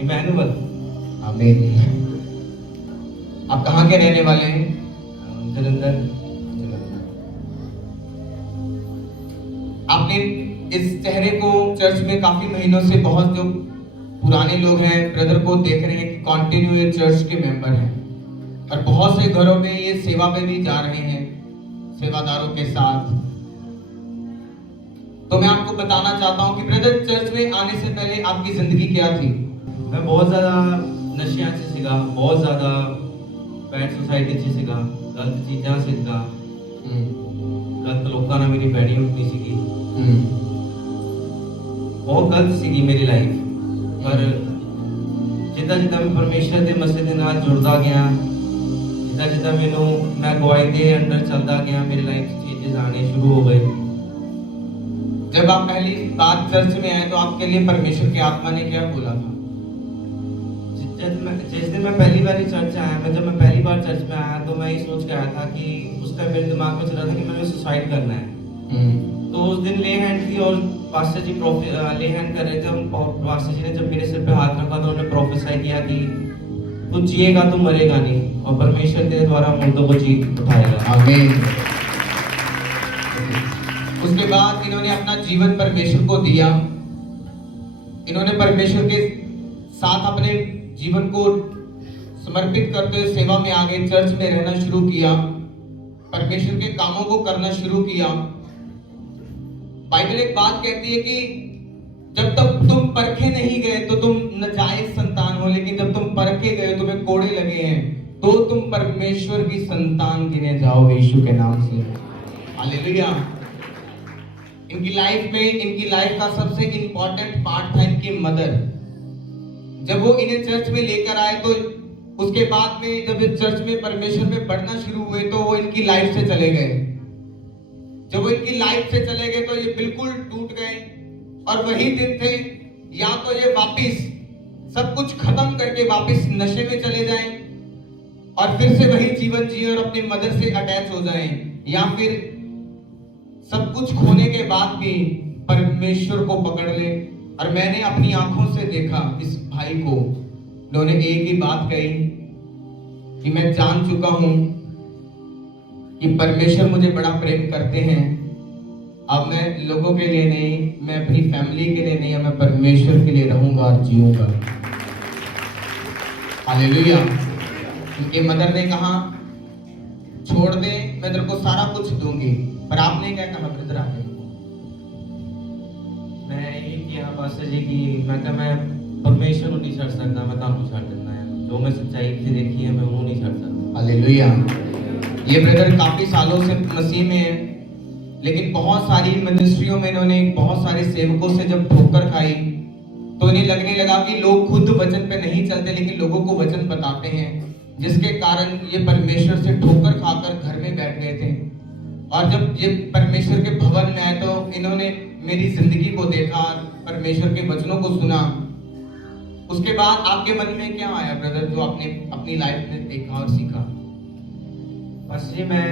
Emmanuel. आमीन। आप कहाँ के रहने वाले हैं? जलंधर। आपने इस चेहरे को चर्च में काफी महीनों से, बहुत जो पुराने लोग हैं ब्रदर को देख रहे हैं कि कंटिन्यू ये चर्च के मेंबर हैं और बहुत से घरों में ये सेवा पे भी जा रहे हैं सेवादारों के साथ। तो मैं आपको बताना चाहता हूँ कि ब्रदर चर्च में आने से पहले आपकी जिंदगी क्या थी? मैं बहुत ज़्यादा नशियां से सीखा, बहुत ज़्यादा बैड सोसाइटी से सीखा, गलत चीज़ां सीखा, गलत लोगों ने मेरी बैठी उठनी सीखी, बहुत गलत सीखी मेरी लाइफ। पर जिदा जिदा मैं परमेश्वर के मसीह के नाल जुड़ता गया, जिदा जिदा मैनू मैं अगुवाई के अंडर चलता गया, मेरी लाइफ चीजें आने शुरू हो गई। जब आप पहली बार चर्च में आए तो आपके लिए परमेश्वर की आत्मा ने क्या बोला था? जिस दिन मैं पहली बार चर्च आया, जब मैं पहली बार चर्च में आया तो मैं ये सोच के आया था कि उस टाइम मेरे दिमाग में चला था कि मैंने सुसाइड करना है। तो उस दिन ले हैंड थी और पास्टर जी ले हैंड कर रहे थे। हम पास्टर जी ने जब मेरे सिर पे हाथ रखा तो उन्होंने प्रोफेसाई किया कि तू जिएगा तो मरेगा नहीं, और परमेश्वर तेरे द्वारा मुर्दों को जी उठाएगा। आमीन। उसके बाद इन्होंने अपना जीवन परमेश्वर को दिया। इन्होंने परमेश्वर के साथ अपने जीवन को समर्पित करते हुए सेवा में आगे चर्च में रहना शुरू किया, परमेश्वर के कामों को करना शुरू किया। बाइबल एक बात कहती है कि जब तक तुम परखे नहीं गए तो तुम नाजायज संतान हो, लेकिन जब तुम परखे गए तुम्हें कोड़े लगे हैं तो तुम परमेश्वर की संतान गिने जाओगे यीशु के नाम से। हालेलुया। इनकी लाइफ का सबसे इंपॉर्टेंट पार्ट था इनकी मदर। जब वो इन्हें चर्च में लेकर आए तो उसके बाद में जब इस चर्च में परमेश्वर में बढ़ना शुरू हुए तो वो इनकी लाइफ से चले गए। जब वो इनकी लाइफ से चले गए तो ये बिल्कुल टूट गए और वही दिन थे, या तो ये वापिस सब कुछ खत्म करके वापिस नशे में चले जाएं और फिर से वही जीवन जिए और अपनी मदर से अटैच हो जाएं, या फिर सब कुछ खोने के बाद भी परमेश्वर को पकड़ ले। और मैंने अपनी आंखों से देखा इस भाई को, उन्होंने एक ही बात कही कि मैं जान चुका हूं कि परमेश्वर मुझे बड़ा प्रेम करते हैं। अब मैं लोगों के लिए नहीं, मैं अपनी फैमिली के लिए नहीं, मैं परमेश्वर के लिए रहूंगा और जीऊंगा। हालेलुया। उनके मदर ने कहा छोड़ दे, मैं तेरे को सारा कुछ दूंगी, पर आपने क्या कहा ब्रदर? आगे मैं यही किया पास्टर जी की मैं परमेश्वर को नहीं छड़ सकता, मैं तुहानू छड़ देना है। जो मैं सच्चाई से देखी है मैं वो नहीं छड़ सकता। हालेलुया। ये ब्रदर काफी सालों से मसीह में है, लेकिन बहुत सारी मिनिस्ट्रियों में इन्होंने बहुत सारे सेवकों से जब ठोकर खाई तो इन्हें लगने लगा कि लोग खुद वचन पे नहीं चलते लेकिन लोगों को वचन बताते हैं, जिसके कारण ये परमेश्वर से ठोकर खाकर घर में बैठ गए थे। और जब ये परमेश्वर के भवन में आए तो इन्होंने मेरी जिंदगी को देखा, परमेश्वर के वचनों को सुना। उसके बाद आपके मन में क्या आया ब्रदर, जो आपने अपनी लाइफ में देखा और सीखा? बस जी मैं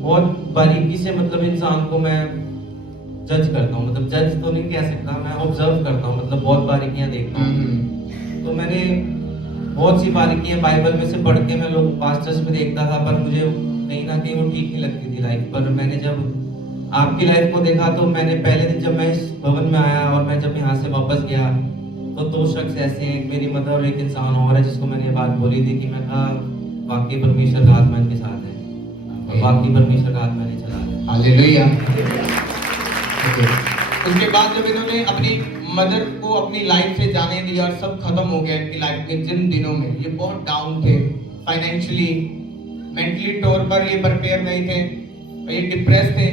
बहुत बारीकी से इंसान को मैं जज करता हूँ, जज तो नहीं कह सकता, मैं ऑब्जर्व करता हूँ, बहुत बारीकियां देखता हूँ। तो मैंने बहुत सी बारीकियां बाइबल में से पढ़ के मैं लोग पास्टर्स में देखता था, पर मुझे कहीं ना कहीं वो ठीक नहीं लगती थी लाइफ। पर मैंने जब आपकी लाइफ को देखा तो मैंने पहले दिन जब मैं इस भवन में आया और मैं जब यहाँ से वापस गया तो दो शख्स ऐसे हैं, मेरी मदर और एक इंसान और है, जिसको मैंने बात बोली थी कि मैं कहा वाकई परमेश्वर का आत्मा इनके साथ है, और वाकई परमेश्वर का आत्मा नहीं चला है। हालेलुया। उसके बाद जब इन्होंने अपनी मदर को अपनी लाइफ से जाने दिया और सब खत्म हो गया इनकी लाइफ में, जिन दिनों में ये बहुत डाउन थे, फाइनेंशियली मेंटली तौर पर ये प्रिपेयर नहीं थे, ये डिप्रेस थे।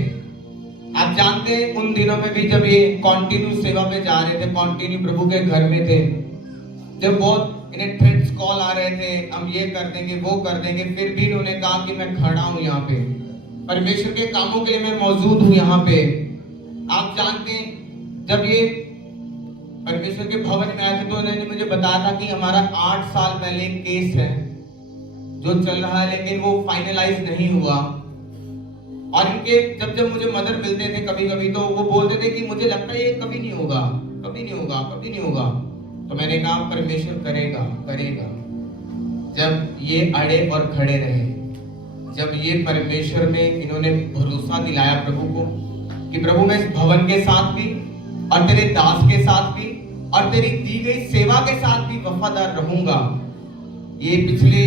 आप जानते हैं उन दिनों में भी जब ये कंटिन्यू सेवा पे जा रहे थे, कंटिन्यू प्रभु के घर में थे, जब बहुत इन्हें थ्रेट्स कॉल आ रहे थे, हम ये कर देंगे वो कर देंगे, फिर भी इन्होंने कहा कि मैं खड़ा हूं यहाँ पे, परमेश्वर के कामों के लिए मैं मौजूद हूं यहाँ पे। आप जानते हैं जब ये परमेश्वर के भवन में आए थे तो उन्होंने मुझे बताया था कि हमारा 8 साल पहले केस है जो चल रहा है, लेकिन वो फाइनलाइज नहीं हुआ। और इनके जब जब मुझे मदर मिलते थे कभी कभी तो वो बोलते थे कि मुझे लगता है ये कभी नहीं होगा, कभी नहीं होगा, कभी नहीं होगा। तो मैंने कहा परमेश्वर करेगा करेगा। जब ये अड़े और खड़े रहे, जब ये परमेश्वर ने इन्होंने भरोसा दिलाया प्रभु को कि प्रभु मैं इस भवन के साथ भी और तेरे दास के साथ भी और तेरी दी गई सेवा के साथ भी वफादार रहूंगा। ये पिछले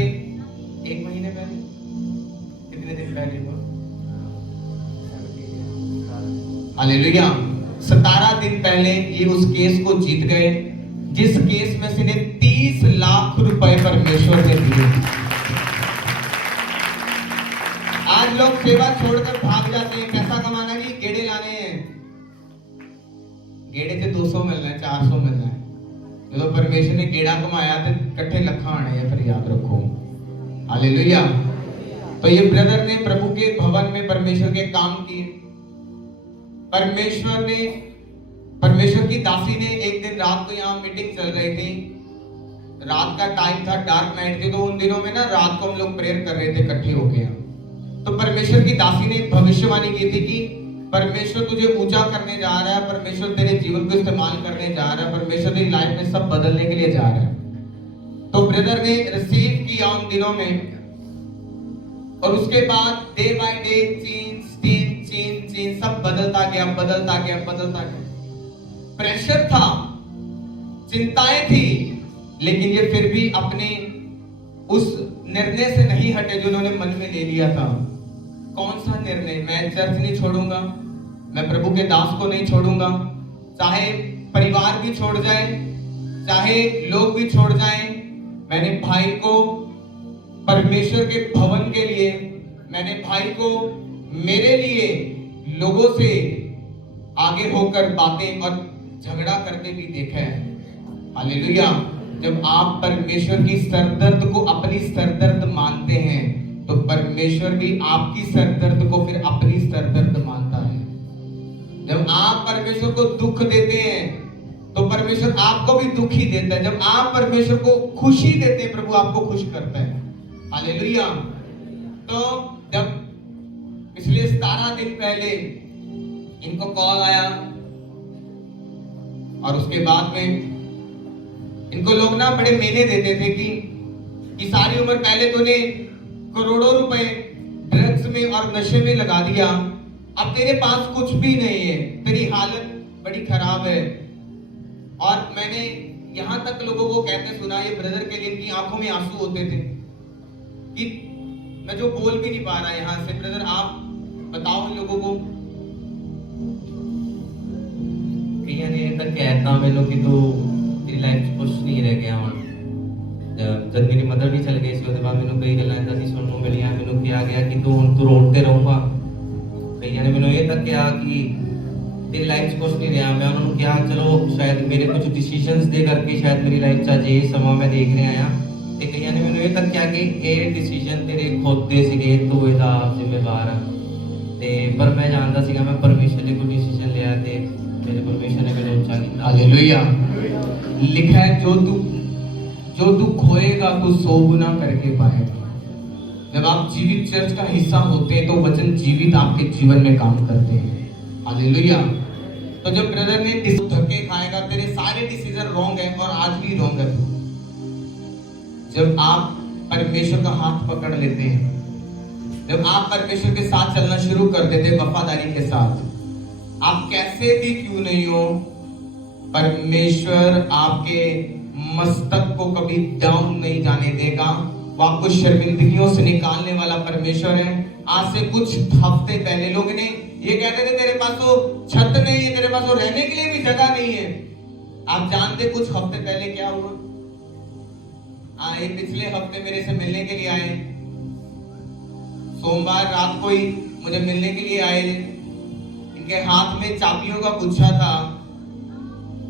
1 महीने पहले, कितने दिन पहले हुआ? हालेलुया। 17 दिन पहले ये उस केस को जीत गए, जिस केस में से इन्हें 30 लाख रुपए परमेश्वर ने दिए। आज लोग सेवा छोड़कर भाग जाते हैं, पैसा कमाना नहीं, गेड़े लाने हैं। गेड़े से 200 मिलना है, 400 मिलना है। जो परमेश्वर ने गेड़ा कमाया तो इकट्ठे लखा आने हैं, फिर याद रखो। हालेलुया। तो ये ब्रदर ने प्रभु के भवन में परमेश्वर के काम किए। परमेश्वर की दासी ने एक दिन रात को यहाँ मीटिंग चल रही थी, रात का टाइम था, डार्क नाइट थी। तो उन दिनों में ना रात को हम लोग प्रेयर कर रहे थे इकट्ठे होके। तो परमेश्वर की दासी ने भविष्यवाणी की थी कि परमेश्वर तुझे ऊंचा करने जा रहा है, परमेश्वर तेरे जीवन को इस्तेमाल करने जा रहा है, परमेश्वर तेरी लाइफ में सब बदलने के लिए जा रहा है। तो ब्रदर ने रिसीव किया उन दिनों में, और उसके बाद डे बाय डे चीन सब बदलता गया। प्रेशर था, चिंताएं थी, लेकिन ये फिर भी अपने उस निर्णय से नहीं हटे जो उन्होंने मन में ले लिया था। कौन सा निर्णय? मैं चर्च नहीं छोड़ूंगा, मैं प्रभु के दास को नहीं छोड़ूंगा, चाहे परिवार भी छोड़ जाए, चाहे लोग भी छोड़ जाएं। मैंने भाई को परमेश्वर के भवन के लिए, मैंने भाई को मेरे लिए लोगों से आगे होकर बातें और झगड़ा करते भी देखा है। हालेलुया। जब आप परमेश्वर की सरदर्द को अपनी सरदर्द मानते हैं, तो परमेश्वर भी आपकी सरदर्द को फिर अपनी सरदर्द मानता है। जब आप परमेश्वर को दुख देते हैं, तो परमेश्वर आपको भी दुख ही देता है। जब आप परमेश्वर को खुशी देते हैं, प्रभु आपको खुश करता है। हालेलुया। तो जब पिछले 17 दिन पहले इनको कॉल आया, और उसके बाद में इनको लोग ना बड़े मेले देते थे कि सारी उम्र पहले तूने करोड़ों रुपए ड्रग्स में और नशे में लगा दिया, अब तेरे पास कुछ भी नहीं है, तेरी हालत बड़ी खराब है। और मैंने यहां तक लोगों को कहते सुना, ये ब्रदर के लिए इनकी आंखों में आंसू होते थे कि मैं जो बोल भी नहीं पा रहा यहां से, ब्रदर आप बताओ इन लोगों को। ने तक कहता मैनू कि तू तेरी लाइफ च कुछ नहीं रह गया हुण। जब मेरी मदर भी चल गई सी, उसके बाद मैनू कई गल्लां इदां दी सुनने को मिलियां। मैनू कहा गया कि तू हुण तू रोड ते रहूगा। कईयां ने मैनू ये तक कहा कि तेरी लाइफ च कुछ नहीं रहा। मैं उन्होंने कहा चलो शायद मेरे कुछ डिसीजंस दे करके शायद मेरी लाइफ च अजे समा मैं देख रहा हाँ। ते कईयां ने मैनू ये तक कहा कि ये डिसीजन तेरे खुद दे सीगे, तू इहदा जिम्मेवार है। ते पर मैं जानता सीगा मैं परमेश्वर ने कोई डिसीजन लिया ते मेरे परमेश्वर ने मेरे ऊंचा किया। हालेलुया। लिखा है जो तू खोएगा तू 100 गुना करके पाएगा। जब आप जीवित चर्च का हिस्सा होते हैं, तो वचन जीवित आपके जीवन में काम करते हैं। हालेलुया। तो जब ब्रदर ने धक्के खाएगा, तेरे सारे डिसीजन रॉन्ग है और आज भी रॉन्ग है। जब आप परमेश्वर का हाथ पकड़ लेते हैं, जब आप परमेश्वर के साथ चलना शुरू कर देते हैं वफादारी के साथ, आप कैसे भी क्यों नहीं हो, परमेश्वर आपके मस्तक को कभी डाउन नहीं जाने देगा। वो आपको शर्मिंदगियों से निकालने वाला परमेश्वर है। आज से कुछ हफ्ते पहले लोग ने ये कहते थे तेरे पास तो छत नहीं है, तेरे पास तो रहने के लिए भी जगह नहीं है। आप जानते कुछ हफ्ते पहले क्या हुआ? आए पिछले हफ्ते मेरे से मिलने के लिए आए, सोमवार रात को ही मुझे मिलने के लिए आए। इनके हाथ में चाबियों का गुच्छा था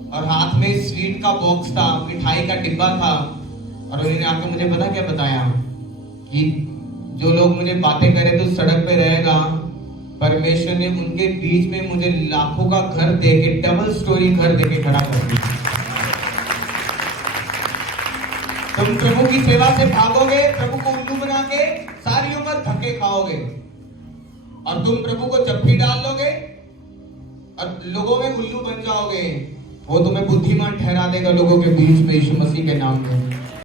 और हाथ में स्वीट का बॉक्स था, मिठाई का डिब्बा था। और उन्होंने आकर मुझे पता क्या बताया कि जो लोग मुझे बातें करे तो सड़क पे रहेगा, परमेश्वर ने उनके बीच में मुझे लाखों का घर देके, डबल स्टोरी घर देके खड़ा कर दिया। तुम प्रभु की सेवा से भागोगे, प्रभु को उल्लू बना के सारी उम्र धक्के खाओगे, और तुम प्रभु को जप्फी डाल लोगे और लोगों में उल्लू बन जाओगे। वो तुम्हें बुद्धिमान ठहरा देगा लोगों के बीच में, यीशु मसीह के नाम में।